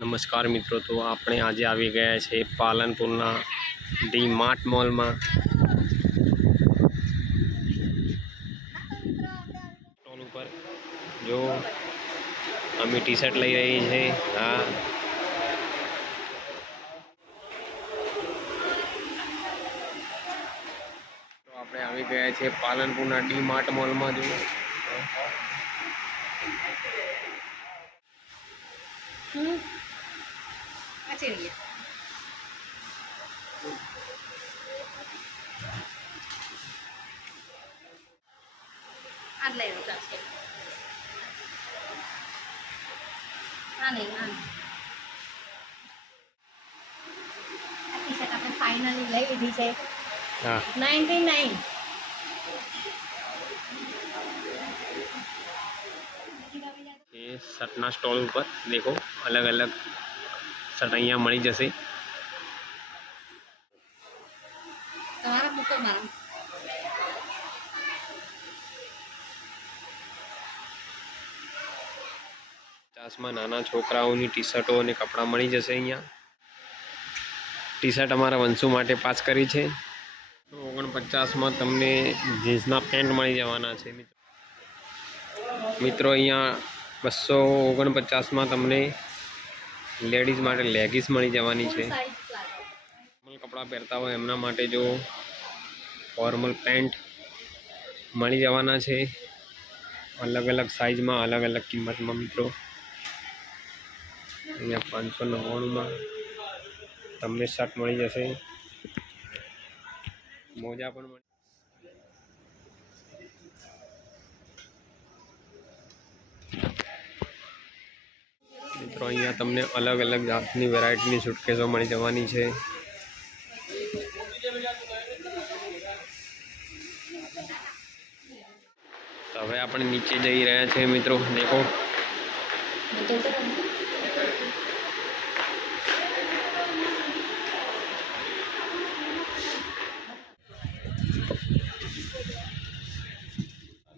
નમસ્કાર મિત્રો, તો આપણે આજે આવી ગયા છે પાલનપુરના ડી માર્ટ મોલમાં। સ્ટોલ ઉપર જો અમે ટી શર્ટ લઈ રહી છે। હા, તો આપણે આવી ગયા છે પાલનપુરના ડી માર્ટ મોલમાં। જો फाइनली लई लीधी छे। हाँ, 99 ये शर्टना स्टॉल पर देखो अलग अलग शर्ट अहींया मळी जशे। તમારા મૂકો મારા पचास में नाना छोकराओनी टी शर्टों और कपड़ा मळी जशे। अहींया टी शर्ट अमारा वंशु माटे पास करी छे। 49 में तमने जीन्सना पेंट मळी जवाना छे। मित्रों अहींया 249 में तमने लेडीज माटे लेगीस मळी जवानी छे। फॉर्मल कपड़ा पहरता हो एमना माटे जो फॉर्मल पेंट मळी जवाना छे। अलग अलग साइज में अलग अलग किंमत में मित्रों अहींया 599 में तमने शर्ट मळी जशे। मोजा पण मळी। मित्रों अहींया तमने अलग अलग जातनी वेरायटीनी सूटकेसो मळी जवानी छे। तो हवे आपणे नीचे जई रह्या छे मित्रों। देखो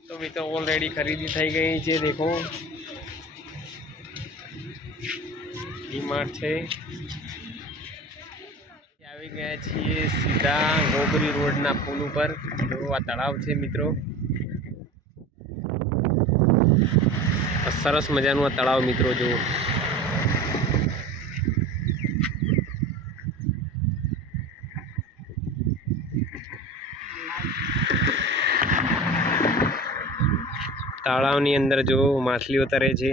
तो मित्रों ऑलरेडी खरीदी थई गई छे। देखो डी मार्ट छे। આવી ગયા છીએ સીધા ગોબરી રોડના પુલ ઉપર। જો આ તળાવ છે મિત્રો, સરસ મજાનું આ તળાવ મિત્રો। જો તળાવની અંદર જો માછલીઓ તરે છે।